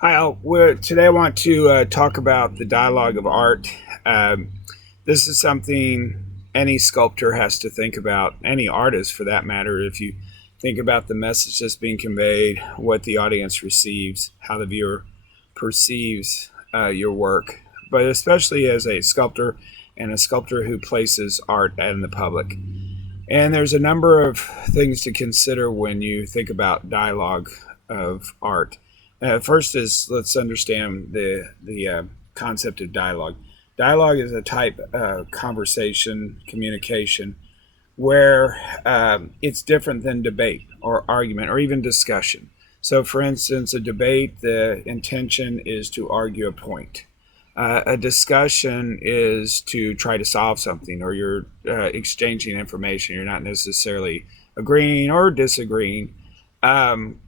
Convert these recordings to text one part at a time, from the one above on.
Hi, today I want to talk about the dialogue of art. Um, this is something any sculptor has to think about, any artist for that matter. If you think about the message that's being conveyed, what the audience receives, how the viewer perceives your work, but especially as a sculptor and a sculptor who places art in the public. And there's a number of things to consider when you think about dialogue of art. First is let's understand the concept of dialogue. Dialogue is a type of conversation, communication, where it's different than debate or argument or even discussion. So, for instance, a debate, the intention is to argue a point. A discussion is to try to solve something, or you're exchanging information. You're not necessarily agreeing or disagreeing. Um,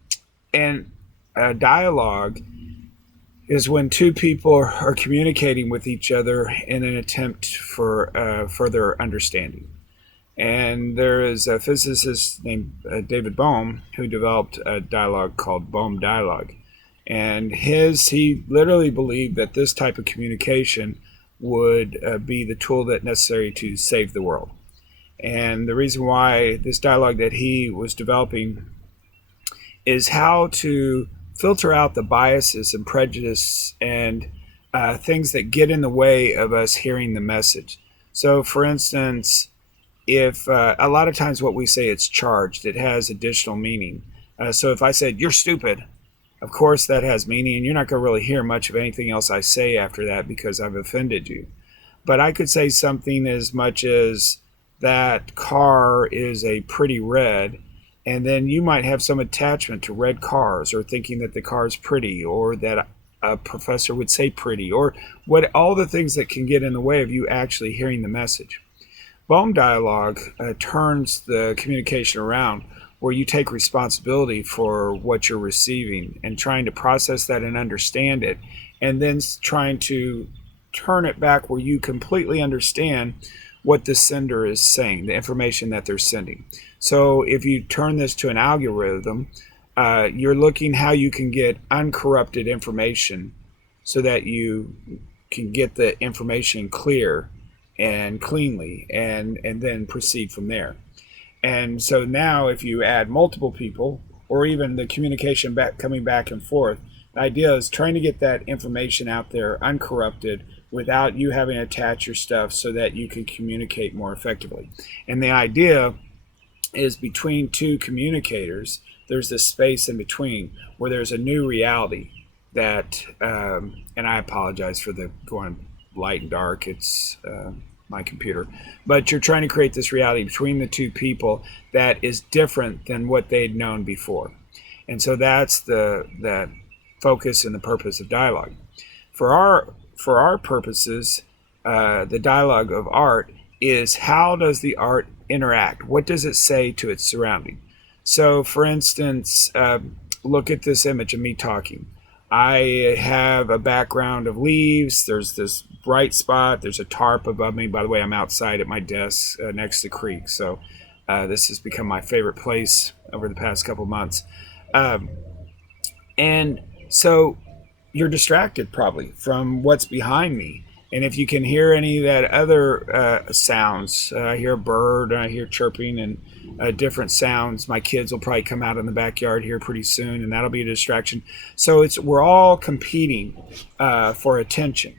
and a dialogue is when two people are communicating with each other in an attempt for further understanding. And there is a physicist named David Bohm who developed a dialogue called Bohm Dialog. And he literally believed that this type of communication would be the tool that necessary to save the world. And the reason why this dialogue that he was developing is how to filter out the biases and prejudice and things that get in the way of us hearing the message. So, for instance, if a lot of times what we say it's charged, it has additional meaning. So if I said you're stupid, of course that has meaning, and you're not going to really hear much of anything else I say after that because I've offended you. But I could say something as much as that car is a pretty red, and then you might have some attachment to red cars, or thinking that the car is pretty, or that a professor would say pretty, or what all the things that can get in the way of you actually hearing the message. Bohm dialogue turns the communication around where you take responsibility for what you're receiving and trying to process that and understand it, and then trying to turn it back where you completely understand what the sender is saying, the information that they're sending. So if you turn this to an algorithm, you're looking how you can get uncorrupted information so that you can get the information clear and cleanly and then proceed from there. And so now if you add multiple people or even the communication coming back and forth, the idea is trying to get that information out there uncorrupted without you having to attach your stuff so that you can communicate more effectively. And the idea is between two communicators, there's this space in between where there's a new reality that, and I apologize for the going light and dark. It's my computer, but you're trying to create this reality between the two people that is different than what they'd known before. And so that's the focus and the purpose of dialogue. For our purposes, the dialogue of art is how does the art interact? What does it say to its surrounding? So, for instance, look at this image of me talking. I have a background of leaves. There's this bright spot. There's a tarp above me. By the way, I'm outside at my desk next to the creek. So this has become my favorite place over the past couple months. Um, and so you're distracted probably from what's behind me. And if you can hear any of that other sounds, I hear a bird, I hear chirping and different sounds. My kids will probably come out in the backyard here pretty soon, and that'll be a distraction. So we're all competing for attention,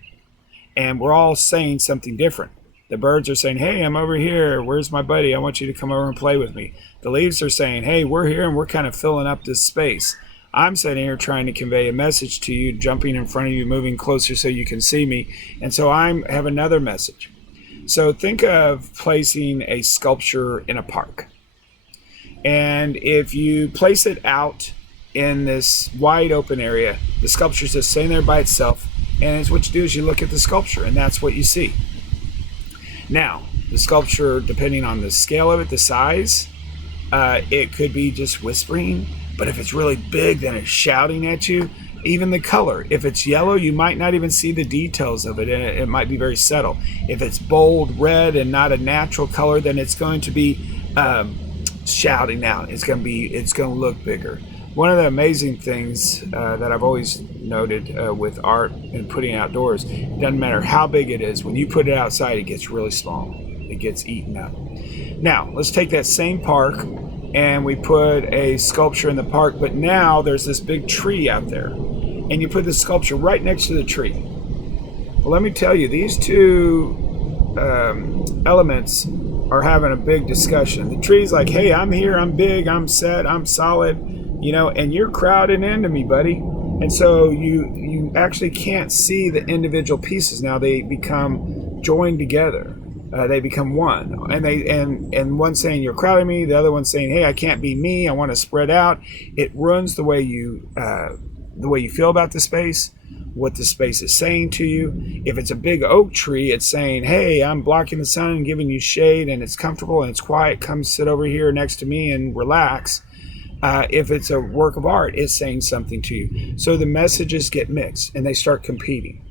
and we're all saying something different. The birds are saying, "Hey, I'm over here. Where's my buddy? I want you to come over and play with me." The leaves are saying, "Hey, we're here, and we're kind of filling up this space." I'm sitting here trying to convey a message to you, jumping in front of you, moving closer so you can see me. And so I have another message. So think of placing a sculpture in a park. And if you place it out in this wide open area, the sculpture's just sitting there by itself. And it's what you do is you look at the sculpture, and that's what you see. Now, the sculpture, depending on the scale of it, the size, it could be just whispering. But if it's really big, then it's shouting at you. Even the color. If it's yellow, you might not even see the details of it, and it might be very subtle. If it's bold red and not a natural color, then it's going to be shouting out. It's going to look bigger. One of the amazing things that I've always noted with art and putting it outdoors, it doesn't matter how big it is, when you put it outside, it gets really small. It gets eaten up. Now, let's take that same park and we put a sculpture in the park, but now there's this big tree out there, and you put the sculpture right next to the tree. Well, let me tell you, these two elements are having a big discussion. The tree's like, hey, I'm here, I'm big, I'm set, I'm solid, and you're crowding into me, buddy. And so you actually can't see the individual pieces. Now they become joined together. They become one, and one saying you're crowding me, the other one saying, hey, I can't be me, I want to spread out. It ruins the way you feel about the space, what the space is saying to you. If it's a big oak tree, it's saying, hey, I'm blocking the sun and giving you shade, and it's comfortable and it's quiet, come sit over here next to me and relax. If it's a work of art, it's saying something to you. So the messages get mixed and they start competing.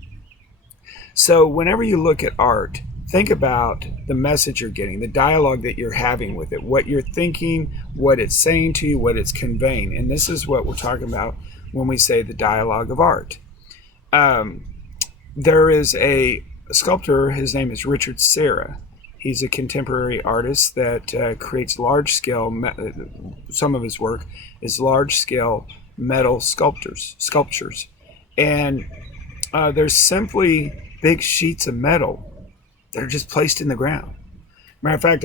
So whenever you look at art, think about the message you're getting, the dialogue that you're having with it, what you're thinking, what it's saying to you, what it's conveying. And this is what we're talking about when we say the dialogue of art. There is a sculptor, his name is Richard Serra. He's a contemporary artist that creates large-scale, some of his work is large-scale metal sculptures. And there's simply big sheets of metal that are just placed in the ground. Matter of fact,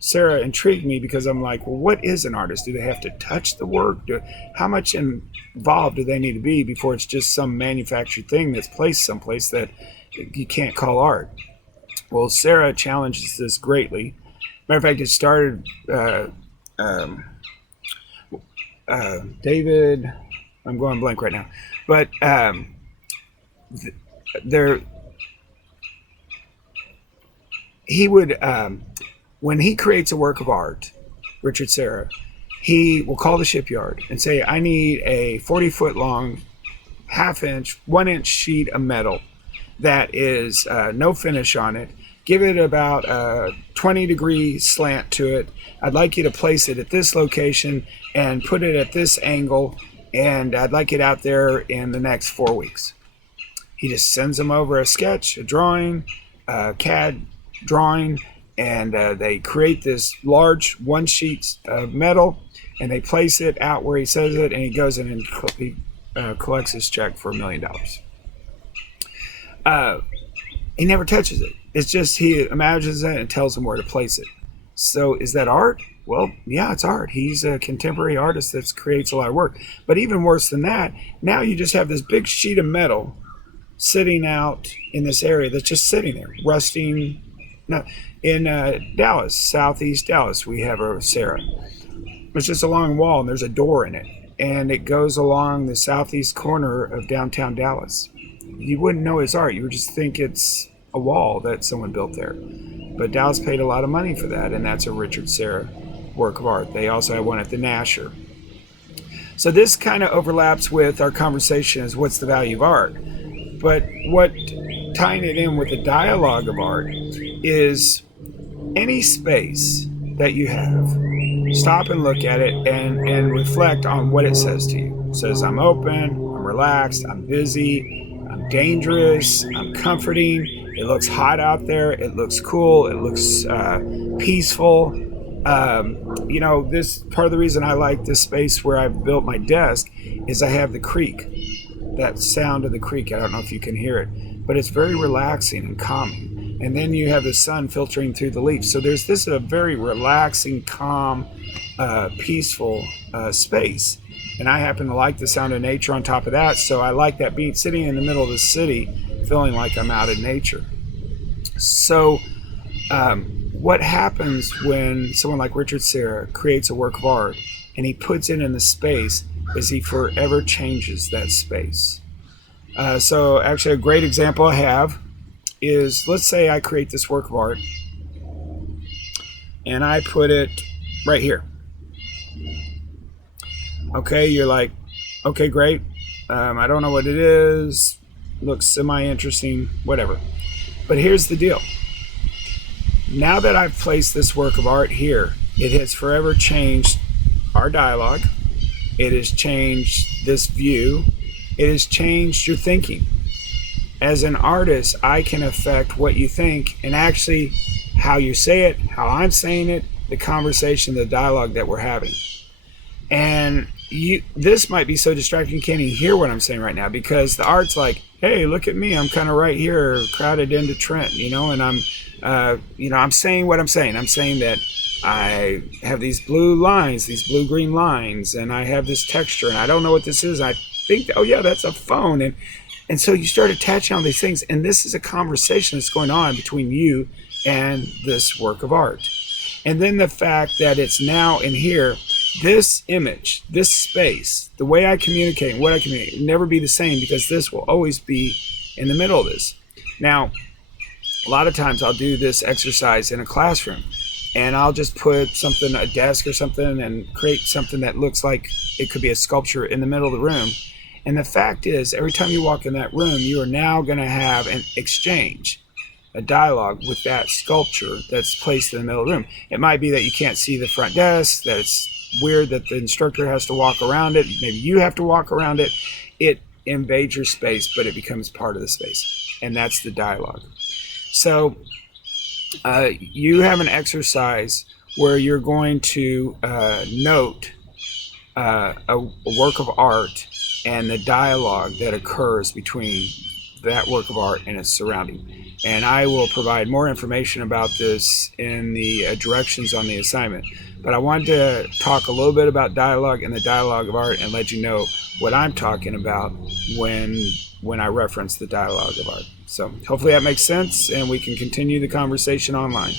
Sarah intrigued me because I'm like, well, what is an artist? Do they have to touch the work? How much involved do they need to be before it's just some manufactured thing that's placed someplace that you can't call art? Well, Sarah challenges this greatly. Matter of fact, it started, David, I'm going blank right now, but he would, when he creates a work of art, Richard Serra, he will call the shipyard and say, I need a 40-foot long, 1-inch sheet of metal that is no finish on it. Give it about a 20-degree slant to it. I'd like you to place it at this location and put it at this angle, and I'd like it out there in the next 4 weeks. He just sends them over a sketch, a drawing, a CAD drawing, and they create this large one sheet of metal, and they place it out where he says it, and he goes in and he collects his check for $1 million. He never touches it. It's just he imagines it and tells him where to place it. So is that art? Well, yeah, it's art. He's a contemporary artist that creates a lot of work. But even worse than that, now you just have this big sheet of metal sitting out in this area that's just sitting there, rusting. No, in Dallas, southeast Dallas, we have a Serra. It's just a long wall, and there's a door in it, and it goes along the southeast corner of downtown Dallas. You wouldn't know it's art. You would just think it's a wall that someone built there. But Dallas paid a lot of money for that, and that's a Richard Serra work of art. They also have one at the Nasher. So this kind of overlaps with our conversation is what's the value of art. But what tying it in with the dialogue of art is any space that you have, stop and look at it and reflect on what it says to you. It says, I'm open, I'm relaxed, I'm busy, I'm dangerous, I'm comforting, it looks hot out there, it looks cool, it looks peaceful. This part of the reason I like this space where I've built my desk is I have the creek, that sound of the creek. I don't know if you can hear it, but it's very relaxing and calming. And then you have the sun filtering through the leaves. So there's this a very relaxing, calm, peaceful space. And I happen to like the sound of nature on top of that. So I like that being sitting in the middle of the city, feeling like I'm out in nature. So what happens when someone like Richard Serra creates a work of art and he puts it in the space is he forever changes that space. So actually a great example I have is, let's say I create this work of art and I put it right here. Okay, you're like, okay, great. I don't know what it is. Looks semi-interesting, whatever. But here's the deal. Now that I've placed this work of art here, it has forever changed our dialogue. It has changed this view. It has changed your thinking. As an artist, I can affect what you think and actually how you say it, how I'm saying it, the conversation, the dialogue that we're having. And this might be so distracting you can't even hear what I'm saying right now, because the art's like, hey, look at me, I'm kind of right here crowded into Trent, and I'm saying what I'm saying. I'm saying that I have these blue lines, these blue green lines, and I have this texture, and I don't know what this is. I think, oh yeah, that's a phone. And so you start attaching all these things, and this is a conversation that's going on between you and this work of art. And then the fact that it's now in here, this image, this space, the way I communicate and what I communicate will never be the same, because this will always be in the middle of this. Now, a lot of times I'll do this exercise in a classroom, and I'll just put something, a desk or something, and create something that looks like it could be a sculpture in the middle of the room. And the fact is, every time you walk in that room, you are now going to have an exchange, a dialogue with that sculpture that's placed in the middle of the room. It might be that you can't see the front desk, that it's weird that the instructor has to walk around it, maybe you have to walk around it. It invades your space, but it becomes part of the space, and that's the dialogue. So you have an exercise where you're going to note a work of art and the dialogue that occurs between that work of art and its surrounding. And I will provide more information about this in the directions on the assignment. But I wanted to talk a little bit about dialogue and the dialogue of art, and let you know what I'm talking about when I reference the dialogue of art. So hopefully that makes sense, and we can continue the conversation online.